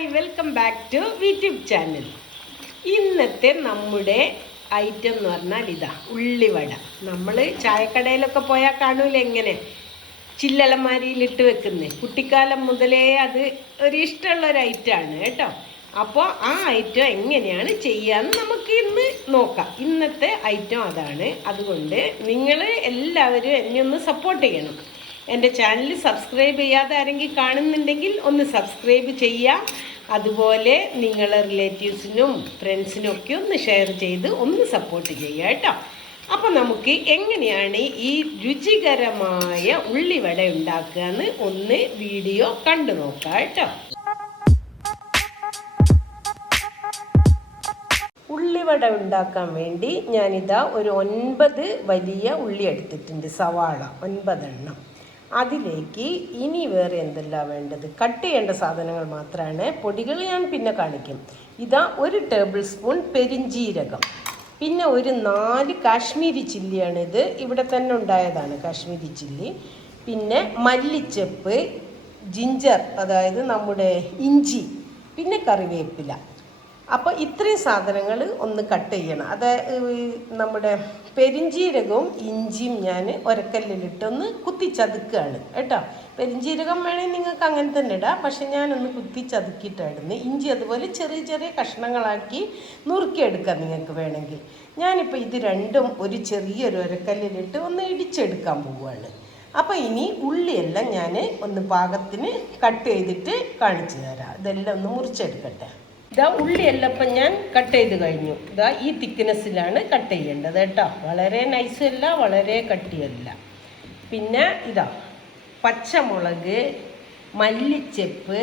Hi, welcome back to YouTube channel. ഇന്നത്തെ നമ്മുടെ item എന്ന് പറഞ്ഞാൽ ഇതാ ഉള്ളിവട. നമ്മൾ ചായക്കടയിലൊക്കെ പോയാൽ കാണൂല എങ്ങനെ ചില്ലലമാരിയിലിട്ട് വെക്കുന്നത്. കുട്ടിക്കാലം മുതലേ അത് ഒരു ഇഷ്ടമുള്ളൊരു ഐറ്റമാണ് കേട്ടോ. അപ്പോൾ ആ ഐറ്റം എങ്ങനെയാണ് ചെയ്യാമെന്ന് നമുക്ക് ഇന്ന് നോക്കാം. ഇന്നത്തെ ഐറ്റം അതാണ്. അതുകൊണ്ട് നിങ്ങൾ എല്ലാവരും എന്നെ ഒന്ന് സപ്പോർട്ട് ചെയ്യണം. എൻ്റെ ചാനൽ സബ്സ്ക്രൈബ് ചെയ്യാതെ ആരെങ്കിലും കാണുന്നുണ്ടെങ്കിൽ ഒന്ന് സബ്സ്ക്രൈബ് ചെയ്യാം. അതുപോലെ നിങ്ങളെ റിലേറ്റീവ്സിനും ഫ്രണ്ട്സിനും ഒക്കെ ഒന്ന് ഷെയർ ചെയ്ത് ഒന്ന് സപ്പോർട്ട് ചെയ്യുക കേട്ടോ. അപ്പോൾ നമുക്ക് എങ്ങനെയാണ് ഈ രുചികരമായ ഉള്ളിവട ഉണ്ടാക്കുക എന്ന് ഒന്ന് വീഡിയോ കണ്ടു നോക്കാം കേട്ടോ. ഉള്ളിവട ഉണ്ടാക്കാൻ വേണ്ടി ഞാനിതാ ഒരു 9 വലിയ ഉള്ളി എടുത്തിട്ടുണ്ട്, സവാള 9 എണ്ണം. അതിലേക്ക് ഇനി വേറെ എന്തെല്ലാം വേണ്ടത്, കട്ട് ചെയ്യേണ്ട സാധനങ്ങൾ മാത്രമാണ്. പൊടികൾ ഞാൻ പിന്നെ കാണിക്കും. ഇതാ 1 ടേബിൾ സ്പൂൺ പെരിഞ്ജീരകം, പിന്നെ ഒരു 4 കാശ്മീരി ചില്ലിയാണിത്, ഇവിടെ തന്നെ ഉണ്ടായതാണ് കാശ്മീരി ചില്ലി. പിന്നെ മല്ലിച്ചപ്പ്, ജിഞ്ചർ അതായത് നമ്മുടെ ഇഞ്ചി, പിന്നെ കറിവേപ്പില. അപ്പോൾ ഇത്രയും സാധനങ്ങൾ ഒന്ന് കട്ട് ചെയ്യണം. അത് നമ്മുടെ പെരിഞ്ജീരകവും ഇഞ്ചിയും ഞാൻ ഒരക്കല്ലിലിട്ടൊന്ന് കുത്തിച്ചതുക്കുകയാണ് കേട്ടോ. പെരിഞ്ജീരകം വേണമെങ്കിൽ നിങ്ങൾക്ക് അങ്ങനെ തന്നെ ഇടാം, പക്ഷെ ഞാനൊന്ന് കുത്തിച്ചതുക്കിയിട്ടായിരുന്നു. ഇഞ്ചി അതുപോലെ ചെറിയ ചെറിയ കഷ്ണങ്ങളാക്കി നുറുക്കിയെടുക്കാം നിങ്ങൾക്ക് വേണമെങ്കിൽ. ഞാനിപ്പോൾ ഇത് രണ്ടും ഒരു ചെറിയൊരു ഒരക്കല്ലിലിട്ട് ഒന്ന് ഇടിച്ചെടുക്കാൻ പോവുകയാണ്. അപ്പോൾ ഇനി ഉള്ളിയെല്ലാം ഞാൻ ഒന്ന് പാകത്തിന് കട്ട് ചെയ്തിട്ട് കാണിച്ചു തരാം. ഇതെല്ലാം ഒന്ന് മുറിച്ചെടുക്കട്ടെ. ഇതാ ഉള്ളിയെല്ലാം ഇപ്പം ഞാൻ കട്ട് ചെയ്ത് കഴിഞ്ഞു. ഇതാ ഈ തിക്നെസ്സിലാണ് കട്ട് ചെയ്യേണ്ടത് കേട്ടോ. വളരെ നൈസല്ല, വളരെ കട്ടിയല്ല. പിന്നെ ഇതാ പച്ചമുളക്, മല്ലിച്ചപ്പ്,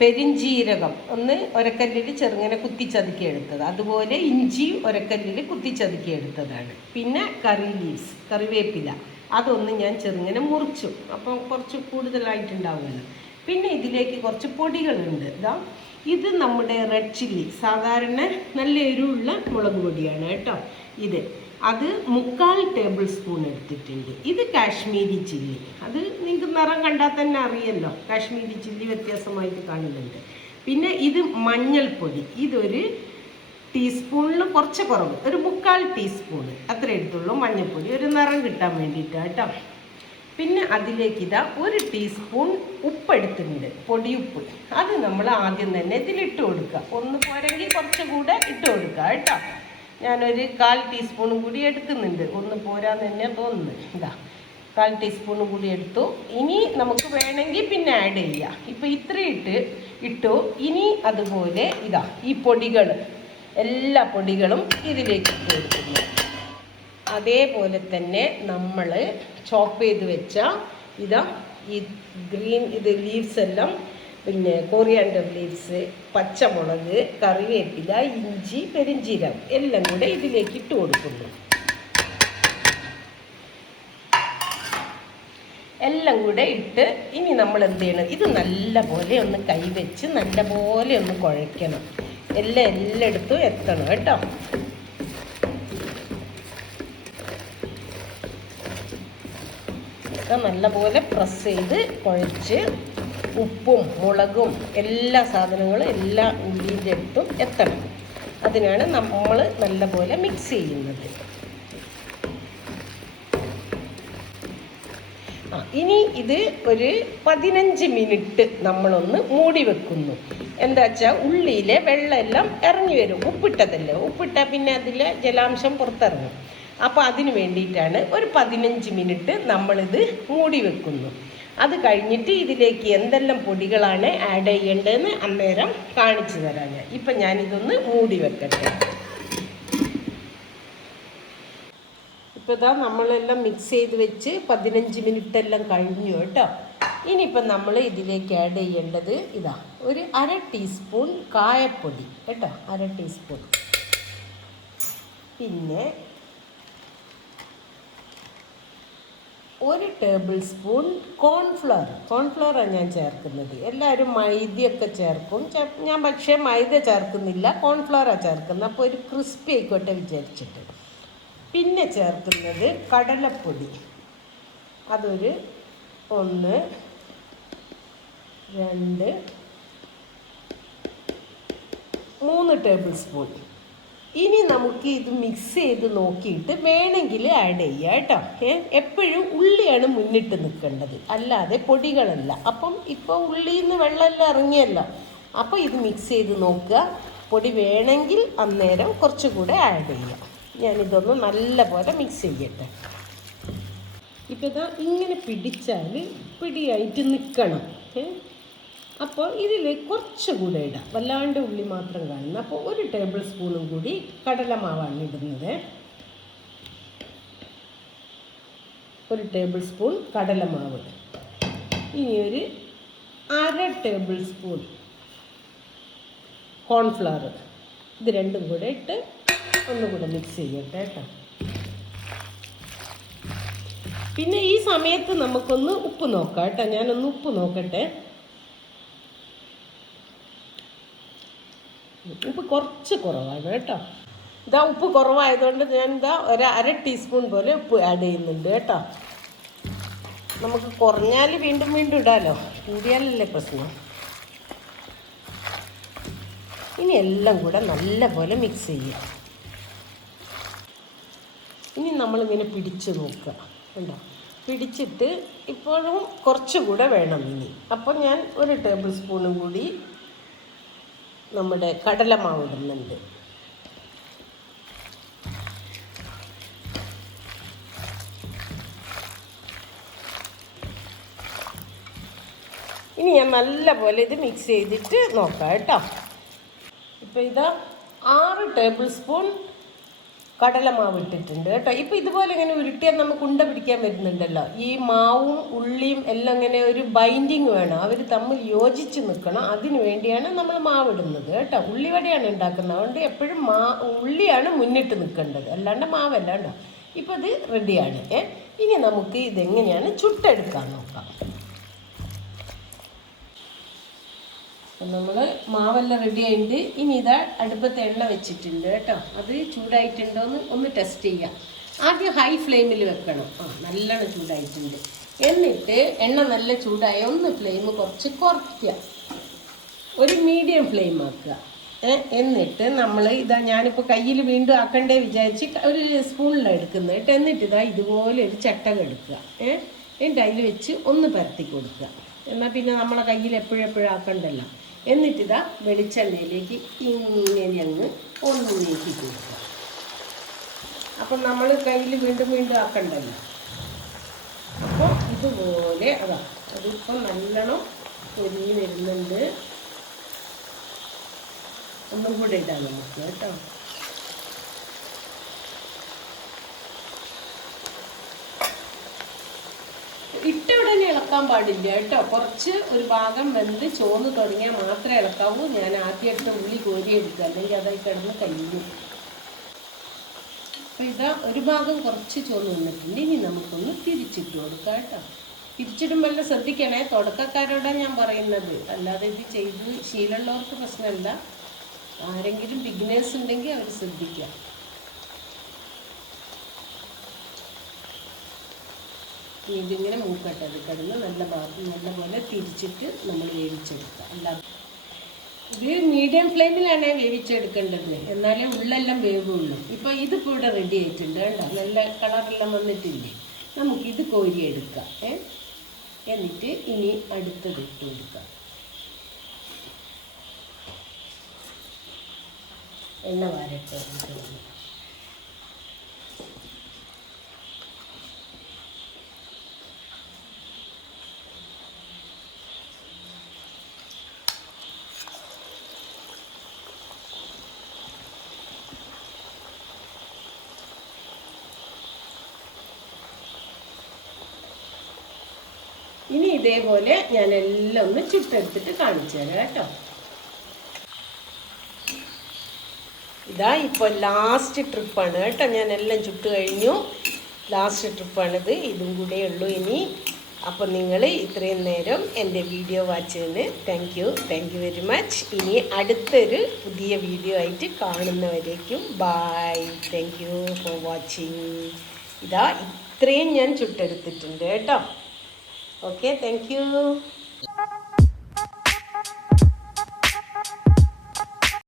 പെരിഞ്ജീരകം ഒന്ന് ഒരക്കല്ലിൽ ചെറുങ്ങനെ കുത്തിച്ചതുക്കി എടുത്തത്, അതുപോലെ ഇഞ്ചി ഒരക്കല്ലിൽ കുത്തിച്ചതുക്കി എടുത്തതാണ്. പിന്നെ കറി ലീവ്സ്, കറിവേപ്പില, അതൊന്ന് ഞാൻ ചെറുങ്ങനെ മുറിച്ചു, അപ്പം കുറച്ച് കൂടുതലായിട്ടുണ്ടാവുമല്ലോ. പിന്നെ ഇതിലേക്ക് കുറച്ച് പൊടികളുണ്ട്. ഇതാ ഇത് നമ്മുടെ റെഡ് ചില്ലി, സാധാരണ നല്ല എരിവുള്ള മുളക് പൊടിയാണ് കേട്ടോ. അത് 3/4 ടേബിൾ സ്പൂൺ എടുത്തിട്ടുണ്ട്. ഇത് കാശ്മീരി ചില്ലി, അത് നിങ്ങൾക്ക് നിറം കണ്ടാൽ തന്നെ അറിയല്ലോ, കാശ്മീരി ചില്ലി വ്യത്യാസമായിട്ട് കാണുന്നുണ്ട്. പിന്നെ ഇത് മഞ്ഞൾപ്പൊടി, ഇതൊരു ടീസ്പൂണിൽ കുറച്ച് കുറവ്, ഒരു 3/4 ടീസ്പൂൺ അത്ര എടുത്തുള്ളൂ മഞ്ഞൾപ്പൊടി, ഒരു നിറം കിട്ടാൻ വേണ്ടിയിട്ടാണ് കേട്ടോ. പിന്നെ അതിലേക്ക് ഇതാ 1 ടീസ്പൂൺ ഉപ്പ് എടുത്തിട്ടുണ്ട്, പൊടിയുപ്പ്. അത് നമ്മൾ ആദ്യം തന്നെ ഇതിലിട്ട് കൊടുക്കുക. ഒന്ന് പോരെങ്കിൽ കുറച്ചുകൂടെ ഇട്ട് കൊടുക്കുക കേട്ടോ. ഞാനൊരു 1/4 ടീസ്പൂണും കൂടി എടുക്കുന്നുണ്ട്, ഒന്ന് പോരാന്ന് തന്നെ തോന്നുന്നു. ഇതാ 1/4 ടീസ്പൂണും കൂടി എടുത്തു. ഇനി നമുക്ക് വേണമെങ്കിൽ പിന്നെ ആഡ് ചെയ്യാം. ഇപ്പം ഇത്രയിട്ട് ഇട്ടു. ഇനി അതുപോലെ ഇതാ ഈ പൊടികൾ, എല്ലാ പൊടികളും ഇതിലേക്ക് ഇട്ട് കൊടുക്കുന്നു. അതേപോലെ തന്നെ നമ്മൾ ചോപ്പ് ചെയ്ത് വെച്ച ഇതാ ഈ ഗ്രീൻ ലീവ്സ് എല്ലാം, പിന്നെ കൊറിയാൻഡർ ലീവ്സ്, പച്ചമുളക്, കറിവേപ്പില, ഇഞ്ചി, പെരിഞ്ജീരകം എല്ലാം കൂടെ ഇതിലേക്ക് ഇട്ട് കൊടുക്കുന്നു. എല്ലാം കൂടെ ഇട്ട് ഇനി നമ്മൾ എന്ത് ചെയ്യണം, ഇത് നല്ല പോലെ ഒന്ന് കൈവച്ച് നല്ല പോലെ ഒന്ന് കുഴയ്ക്കണം. എല്ലായിടത്തും എത്തണം കേട്ടോ. നല്ലപോലെ പ്രസ് ചെയ്ത് കുഴച്ച് ഉപ്പും മുളകും എല്ലാ സാധനങ്ങളും എല്ലാ ഉള്ളിൻ്റെ അടുത്തും എത്തണം. അതിനാണ് നമ്മൾ നല്ലപോലെ മിക്സ് ചെയ്യുന്നത്. ഇനി ഇത് ഒരു 15 മിനിറ്റ് നമ്മളൊന്ന് മൂടി വെക്കുന്നു. എന്താ വെച്ചാൽ ഉള്ളിയിലെ വെള്ളമെല്ലാം ഇറങ്ങി വരും, ഉപ്പിട്ടതല്ലേ, ഉപ്പിട്ടാൽ പിന്നെ അതിലെ ജലാംശം പുറത്തിറങ്ങും. അപ്പോൾ അതിന് വേണ്ടിയിട്ടാണ് ഒരു 15 മിനിറ്റ് നമ്മളിത് മൂടി വെക്കുന്നു. അത് കഴിഞ്ഞിട്ട് ഇതിലേക്ക് എന്തെല്ലാം പൊടികളാണ് ആഡ് ചെയ്യേണ്ടതെന്ന് അന്നേരം കാണിച്ചു തരാം ഞാൻ. ഇപ്പം ഞാനിതൊന്ന് മൂടി വെക്കട്ടെ. ഇപ്പോൾ ഇതാ നമ്മളെല്ലാം മിക്സ് ചെയ്ത് വെച്ച് 15 മിനിറ്റ് എല്ലാം കഴിഞ്ഞു കേട്ടോ. ഇനിയിപ്പം നമ്മൾ ഇതിലേക്ക് ആഡ് ചെയ്യേണ്ടത് ഇതാ ഒരു 1/2 ടീസ്പൂൺ കായപ്പൊടി കേട്ടോ, 1/2 ടീസ്പൂൺ. പിന്നെ 1 ടേബിൾ സ്പൂൺ കോൺഫ്ലവറാണ് ഞാൻ ചേർക്കുന്നത്. എല്ലാവരും മൈദയൊക്കെ ചേർക്കും, ഞാൻ പക്ഷേ മൈദ ചേർക്കുന്നില്ല, കോൺഫ്ലവറാണ് ചേർക്കുന്നത്. അപ്പോൾ ഒരു ക്രിസ്പി ആയിക്കോട്ടെ വിചാരിച്ചിട്ട്. പിന്നെ ചേർക്കുന്നത് കടലപ്പൊടി, അതൊരു 1, 2, 3 ടേബിൾ സ്പൂൺ. ഇനി നമുക്ക് ഇത് മിക്സ് ചെയ്ത് നോക്കിയിട്ട് വേണമെങ്കിൽ ആഡ് ചെയ്യുക കേട്ടോ. എപ്പോഴും ഉള്ളിയാണ് മുന്നിട്ട് നിൽക്കേണ്ടത്, അല്ലാതെ പൊടികളല്ല. അപ്പം ഇപ്പോൾ ഉള്ളിയിൽ നിന്ന് വെള്ളമെല്ലാം ഇറങ്ങിയല്ലോ, അപ്പോൾ ഇത് മിക്സ് ചെയ്ത് നോക്കുക. പൊടി വേണമെങ്കിൽ അന്നേരം കുറച്ചുകൂടെ ആഡ് ചെയ്യാം. ഞാനിതൊന്ന് നല്ലപോലെ മിക്സ് ചെയ്യട്ടെ. ഇപ്പോൾ ഇതാ ഇങ്ങനെ പിടിച്ചാൽ പിടിയായിട്ട് നിൽക്കണം. അപ്പോൾ ഇതിൽ കുറച്ചുകൂടെ ഇടാം, വല്ലാണ്ട് ഉള്ളി മാത്രം കാണുന്നത്. അപ്പോൾ 1 ടേബിൾ സ്പൂണും കൂടി കടലമാവാണ് ഇടുന്നത്. 1 ടേബിൾ സ്പൂൺ കടലമാവ്. ഇനി ഒരു 1/2 ടേബിൾ സ്പൂൺ കോൺഫ്ലവർ. ഇത് രണ്ടും കൂടെ ഇട്ട് ഒന്നുകൂടെ മിക്സ് ചെയ്യട്ടെ കേട്ടോ. പിന്നെ ഈ സമയത്ത് നമുക്കൊന്ന് ഉപ്പ് നോക്കാം കേട്ടോ. ഞാനൊന്ന് ഉപ്പ് നോക്കട്ടെ. ഉപ്പ് കുറച്ച് കുറവാണ് കേട്ടോ. ഇതാ ഉപ്പ് കുറവായതുകൊണ്ട് ഞാൻ ഇതാ 1/2 ടീസ്പൂൺ പോലെ ഉപ്പ് ആഡ് ചെയ്യുന്നുണ്ട് കേട്ടോ. നമുക്ക് കുറഞ്ഞാൽ വീണ്ടും വീണ്ടും ഇടാമല്ലോ, കൂടിയാലല്ലേ പ്രശ്നം. ഇനി എല്ലാം കൂടെ നല്ലപോലെ മിക്സ് ചെയ്യുക. ഇനി നമ്മളിങ്ങനെ പിടിച്ച് നോക്കുക, ഉണ്ടോ? പിടിച്ചിട്ട് ഇപ്പോഴും കുറച്ചുകൂടെ വേണം ഇനി. അപ്പോൾ ഞാൻ 1 ടേബിൾ സ്പൂണും കൂടി നമ്മുടെ കടലമാവ് ഇടുന്നുണ്ട്. ഇനി ഞാൻ നല്ലപോലെ ഇത് മിക്സ് ചെയ്തിട്ട് നോക്കാം കേട്ടോ. ഇപ്പോൾ ഇതാ 6 ടേബിൾ സ്പൂൺ കടലമാവ് ഇട്ടിട്ടുണ്ട് കേട്ടോ. ഇപ്പോൾ ഇതുപോലെ ഇങ്ങനെ ഉരുട്ടിയാൽ നമുക്ക് ഉണ്ട പിടിക്കാൻ വരുന്നുണ്ടല്ലോ. ഈ മാവും ഉള്ളിയും എല്ലാം ഇങ്ങനെ ഒരു ബൈൻഡിങ് വേണം, അവർ തമ്മിൽ യോജിച്ച് നിൽക്കണം. അതിന് വേണ്ടിയാണ് നമ്മൾ മാവ് ഇടുന്നത് കേട്ടോ. ഉള്ളിവടയാണ് ഉണ്ടാക്കുന്നത്, അതുകൊണ്ട് എപ്പോഴും ഉള്ളിയാണ് മുന്നിട്ട് നിൽക്കേണ്ടത്, അല്ലാണ്ട് മാവല്ല കേട്ടോ. ഇപ്പോൾ ഇത് റെഡിയാണ്. ഇനി നമുക്ക് ഇതെങ്ങനെയാണ് ചുട്ടെടുക്കാൻ നോക്കാം. നമ്മൾ മാവെല്ലാം റെഡി ആയിട്ട് ഇനി ഇതാ അടുപ്പത്ത് എണ്ണ വെച്ചിട്ടുണ്ട് കേട്ടോ. അത് ചൂടായിട്ടുണ്ടോയെന്ന് ഒന്ന് ടെസ്റ്റ് ചെയ്യാം. ആദ്യം ഹൈ ഫ്ലെയിമിൽ വെക്കണം. നല്ലോണം ചൂടായിട്ടുണ്ട്. എന്നിട്ട് എണ്ണ നല്ല ചൂടായ ഒന്ന് ഫ്ലെയിം കുറച്ച് കുറയ്ക്കുക, ഒരു മീഡിയം ഫ്ലെയിം ആക്കുക. എന്നിട്ട് നമ്മൾ ഇതാ ഞാനിപ്പോൾ കയ്യിൽ വീണ്ടും ആക്കണ്ടേ വിചാരിച്ച് ഒരു സ്പൂണിലാണ് എടുക്കുന്നത് കേട്ടോ. എന്നിട്ട് ഇതാ ഇതുപോലെ ഒരു ചട്ടകം എടുക്കുക. എന്നിട്ട് അതിൽ വെച്ച് ഒന്ന് പരത്തി കൊടുക്കുക. എന്നാൽ പിന്നെ നമ്മളെ കയ്യിൽ എപ്പോഴും ആക്കണ്ടല്ലോ. എന്നിട്ടിതാ വെളിച്ചെണ്ണയിലേക്ക് ഇങ്ങനെ അങ്ങ് ഒന്ന് നീക്കി കൊടുക്കുക. അപ്പം നമ്മൾ കയ്യിൽ വീണ്ടും വീണ്ടും ആക്കണ്ടല്ലോ. അപ്പോൾ ഇതുപോലെ അതിപ്പം നല്ലോണം പൊരിഞ്ഞ് വരുന്നുണ്ട്. ഒന്നും കൂടെ ഇടാൻ നമുക്ക് കേട്ടോ. ഇട്ട ഉടനെ ഇളക്കാൻ പാടില്ല കേട്ടോ. കുറച്ച് ഒരു ഭാഗം വെന്ത് ചോന്ന് തുടങ്ങിയാൽ മാത്രമേ ഇളക്കാവൂ. ഞാൻ ആദ്യമായിട്ട് ഉള്ളി കോരിയെടുക്കുക, അല്ലെങ്കിൽ അതായി കിടന്ന് കഴിയും. അപ്പോൾ ഇതാ ഒരു ഭാഗം കുറച്ച് ചോന്ന് നിന്നിട്ടുണ്ട്. ഇനി നമുക്കൊന്ന് തിരിച്ചിട്ട് കൊടുക്കാം കേട്ടോ. തിരിച്ചിടുമ്പോൾ ശ്രദ്ധിക്കണേ, തുടക്കക്കാരോടാണ് ഞാൻ പറയുന്നത്, അല്ലാതെ ഇത് ചെയ്ത് ശീലമുള്ളവർക്ക് പ്രശ്നമല്ല. ആരെങ്കിലും ബിഗിനേഴ്സ് ഉണ്ടെങ്കിൽ അവർ ശ്രദ്ധിക്കുക. ഇതിങ്ങനെ മൂക്കട്ടെ, അത് കിടന്ന് നല്ലപോലെ തിരിച്ചിട്ട് നമ്മൾ വേവിച്ചെടുക്കുക. അല്ലാതെ ഇത് മീഡിയം ഫ്ലെയിമിലാണ് വേവിച്ചെടുക്കേണ്ടത്, എന്നാലേ ഉള്ളെല്ലാം വേവുള്ളൂ. ഇപ്പോൾ ഇതിപ്പോൾ ഇവിടെ റെഡി ആയിട്ടുണ്ട് കേട്ടോ. നല്ല കളറെല്ലാം വന്നിട്ടില്ലേ. നമുക്കിത് കോരിയെടുക്കാം. എന്നിട്ട് ഇനി അടുത്തത് ഇട്ട് കൊടുക്കാം. എണ്ണ വാരട്ടെ. ഇനി ഇതേപോലെ ഞാൻ എല്ലാം ഒന്ന് ചുട്ടെടുത്തിട്ട് കാണിച്ചു തരാം കേട്ടോ. ഇതാ ഇപ്പോൾ ലാസ്റ്റ് ട്രിപ്പാണ് കേട്ടോ. ഞാൻ എല്ലാം ചുട്ട് കഴിഞ്ഞു. ലാസ്റ്റ് ട്രിപ്പാണിത്. ഇതും കൂടെ ഉള്ളൂ ഇനി. അപ്പോൾ നിങ്ങൾ ഇത്രയും നേരം എൻ്റെ വീഡിയോ വാച്ചതിന് താങ്ക് യു വെരി മച്ച്. ഇനി അടുത്തൊരു പുതിയ വീഡിയോ ആയിട്ട് കാണുന്നവരേക്കും bye. Thank you for watching. ഇതാ ഇത്രയും ഞാൻ ചുട്ടെടുത്തിട്ടുണ്ട് കേട്ടോ. Okay, thank you.